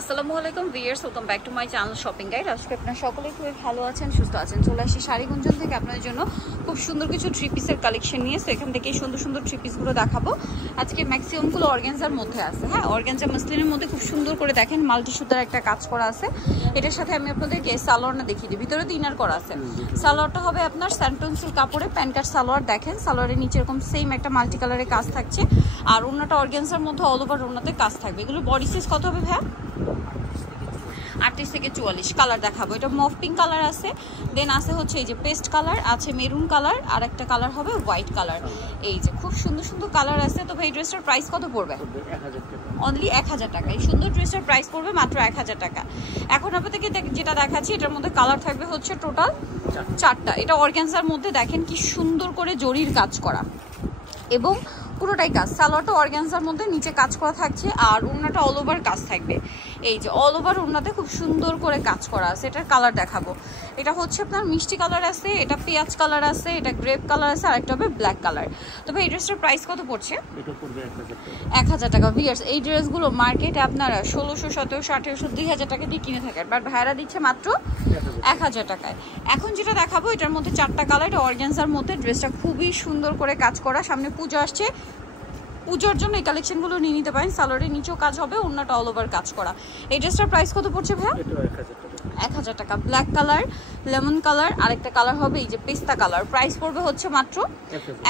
আসসালামু আলাইকুম viewers, welcome back to my channel shopping guide. আজকে আপনারা সকলেই খুবই ভালো আছেন, সুস্থ আছেন। চলে আসি শাড়িগুঞ্জন থেকে আপনাদের জন্য খুব সুন্দর কিছু থ্রি পিসের কালেকশন নিয়ে। তো এখান থেকে সুন্দর সুন্দর থ্রি পিসগুলো দেখাবো। আজকে ম্যাক্সিমামগুলো অর্গানজার মধ্যে আছে। হ্যাঁ, অর্গানজা মাসলিনের মধ্যে খুব সুন্দর করে দেখেন মাল্টি সুতার একটা কাজ করা আছে। এটার সাথে আমি আপনাদেরকে সালোয়ারটা দেখিয়ে দিই। ভিতরে তো ইনার করা আছে। সালোয়ারটা হবে আপনার স্যান্টনসিল কাপড়ে প্যান্টকাট সালোয়ার। দেখেন সালোয়ারের নিচে এরকম সেম একটা মাল্টি কালারের কাজ থাকছে, আর ওড়নাটা অর্গানজার মধ্যে অল ওভার ওড়নাতে কাজ থাকবে। এগুলো বডি সাইজ কত হবে ভাইয়া? 38 থেকে 44 কালার দেখাবো। এটা মফ পিঙ্ক কালার আছে, দেন আছে হচ্ছে এই যে পেস্ট কালার আছে, মেরুন কালার, আর একটা কালার হবে হোয়াইট কালার। এই যে খুব সুন্দর সুন্দর কালার আছে। তো ভাই ড্রেসটার প্রাইস কত পড়বে? অনলি 1000 টাকা। এই সুন্দর ড্রেসটার প্রাইস পড়বে মাত্র 1000 টাকা। এখন আপনাদেরকে যেটা দেখাচ্ছি এটার মধ্যে কালার থাকবে হচ্ছে টোটাল 4টা। এটা অর্গানজার মধ্যে দেখেন কি সুন্দর করে জরির কাজ করা, এবং পুরোটাই কাজ। সালোয়ারটা অর্গানজার মধ্যে নিচে কাজ করা থাকছে, আর ওড়নাটা অল ওভার কাজ থাকবে। এই যে অল ওভার ওড়নাতে খুব সুন্দর করে কাজ করা আছে। এটার কালার দেখাবো। এটা হচ্ছে আপনার মিষ্টি কালার আছে, এটা পেঁয়াজ কালার আছে, এটা গ্রেপ কালার আছে, আর একটা হবে ব্ল্যাক কালার। তবে এই ড্রেসটার প্রাইস কত পড়ছে? 1000 টাকা। ভিউয়ার্স, এই ড্রেসগুলো মার্কেটে আপনারা 1600, 1700, 1800, 2000 টাকা দিয়ে কিনে থাকেন, বাট ভাইরা দিচ্ছে মাত্র 1000 টাকায়। এখন যেটা দেখাবো এটার মধ্যে 4টা কালার। এটা অর্গানজার মধ্যে, ড্রেসটা খুবই সুন্দর করে কাজ করা। সামনে পুজো আসছে, পুজোর জন্য এই কালেকশনগুলো নিয়ে নিতে পারেন। সালোয়ারের নিচেও কাজ হবে, ওড়নাটা অল ওভার কাজ করা। এই ড্রেসটার প্রাইস কত পড়ছে ভাইয়া? 1000 টাকা। ব্ল্যাক কালার, লেমন কালার, আরেকটা কালার হবে এই যে পেস্তা কালার। প্রাইস পড়বে হচ্ছে মাত্র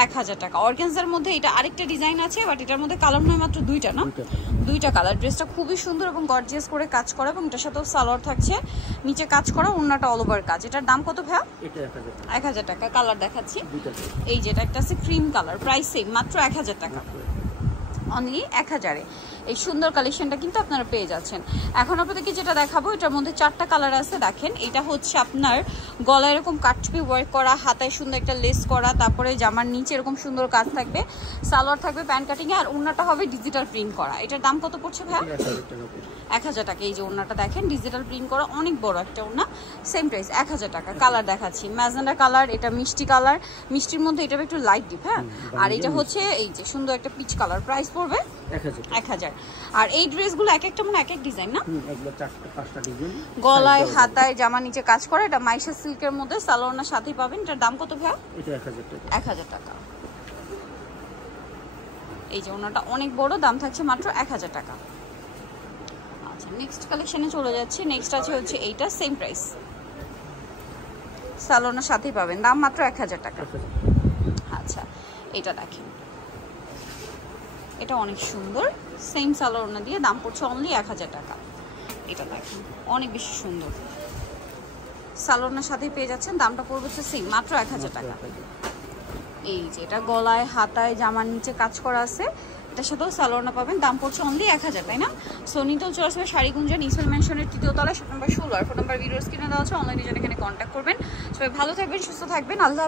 1000 টাকা। অর্গানজার মধ্যে এটা আরেকটা ডিজাইন আছে, বাট এটার মধ্যে কালার নয় মাত্র 2টা, না 2টা কালার। ড্রেসটা খুবই সুন্দর এবং গর্জিয়াস করে কাজ করা, এবং এটার সাথেও সালোয়ার থাকছে, নিচে কাজ করা, ওড়নাটা অল ওভার কাজ। এটার দাম কত ভাইয়া? 1000 টাকা। কালার দেখাচ্ছি। এই যে এটা একটা আছে ক্রিম কালার, প্রাইস সেম মাত্র 1000 টাকা। অনলি 1000-এ এই সুন্দর কালেকশনটা কিন্তু আপনারা পেয়ে যাচ্ছেন। এখন আপনাদেরকে যেটা দেখাবো এটার মধ্যে 4টা কালার আছে। দেখেন এটা হচ্ছে আপনার গলায় এরকম কাটছবি ওয়ার্ক করা, হাতায় সুন্দর একটা লেস করা, তারপরে জামার নিচে এরকম সুন্দর কাজ থাকবে, সালোয়ার থাকবে প্যান্ট কাটিংয়ে, আর ওড়নাটা হবে ডিজিটাল প্রিন্ট করা। এটার দাম কত পড়ছে ভাই? 1000 টাকা। এই যে ওড়নাটা দেখেন ডিজিটাল প্রিন্ট করা, অনেক বড় একটা ওড়না, সেম প্রাইস 1000 টাকা। কালার দেখাচ্ছি। ম্যাজেন্ডা কালার, এটা মিষ্টি কালার, মিষ্টির মধ্যে এটা একটু লাইট ডিপ। হ্যাঁ, আর এটা হচ্ছে এই যে সুন্দর একটা পিচ কালার। প্রাইস পড়বে 1000। আর এই ড্রেসগুলো এক একটা মানে এক এক ডিজাইন, না গলায় হাতায় জামা নিচে কাজ করে। এটা মাইশা সিল্কের মধ্যে, সালোয়ারের সাথেই পাবেন। এটার দাম কত ভাই? 1000 টাকা। এই যে ওনাটা অনেক বড়, দাম থাকছে মাত্র 1000 টাকা। আচ্ছা, নেক্সট কালেকশনে চলে যাচ্ছে। নেক্সট আছে হচ্ছে এইটা, সেম প্রাইস, সালোয়ারের সাথেই পাবেন, দাম মাত্র 1000 টাকা। আচ্ছা, এটা দেখেন, এটা অনেক সুন্দর, সেম সালোয়ার দিয়ে দাম পড়ছে অনলি 1000 টাকা। এটা দেখেন অনেক বেশি সুন্দর, সালোয়ারের সাথেই পেয়ে যাচ্ছেন, দামটা পড়বে হচ্ছে সেম মাত্র 1000 টাকা। এই যে এটা গলায় হাতায় জামার নিচে কাজ করা আছে, এটার সাথেও সালোয়ার পাবেন, দাম পড়ছে অনলি 1000, তাই না? সো নিতেও চলে আসবে শাড়িগুঞ্জন, ইসল মেনশনের 3য় তলায়, শপ নাম্বার 16। আর ফোন নাম্বার ভিডিওর স্ক্রিনে দেওয়া আছে, অনলাইনে জন্য এখানে কন্ট্যাক্ট করবেন। সবাই ভালো থাকবেন, সুস্থ থাকবেন, আল্লাহ।